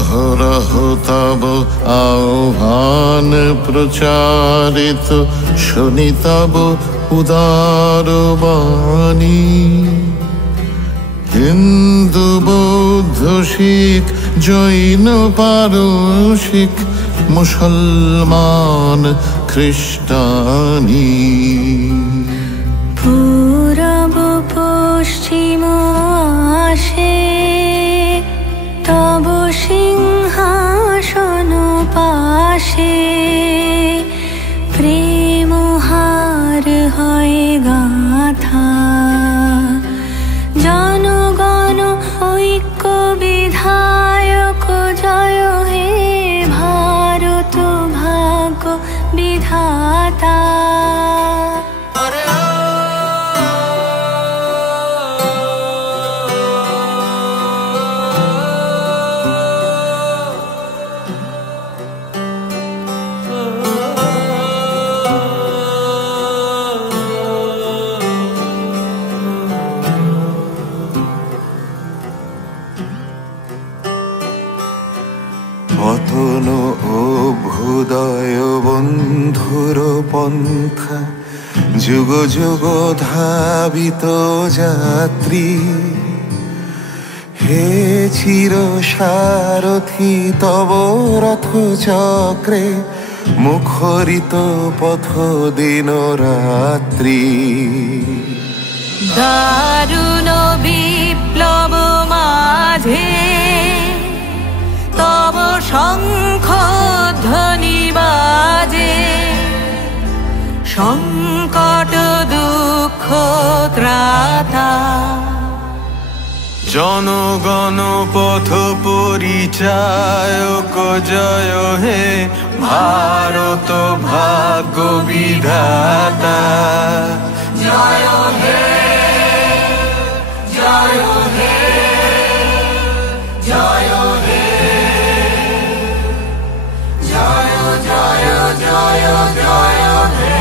অহরহ তব আহ্বান প্রচারিত, শুনি তব উদার বাণী। হিন্দু বৌদ্ধ শিখ জৈন পারসিক, মুসলমান খ্রিস্টানি। পূরব পশ্চিম আসে তব সিংহাসন পাশে, প্রেম হার হয় গাথা। জনগণ ঐক্য বিধায়ক জয় হে, ভারত ভাগ্য বিধাতা। পতন অভ্যুদয় বন্ধুর পন্থা, যুগ যুগ ধাবিত যাত্রী। হে চির সারথি তব রথ চক্রে, মুখরিত পথ দিন রাত্রি। দারুণ বিপ্লব মাঝে তব শঙ্খ ধ্বনি বাজে, সংকট দুঃখ ত্রাতা। জনগণ পথ পরিচায়ক জয় হে, ভারত ভাগ্য বিধাতা। জয় হে, জয় হে, জয় হে, জয় জয় জয় জয় হে।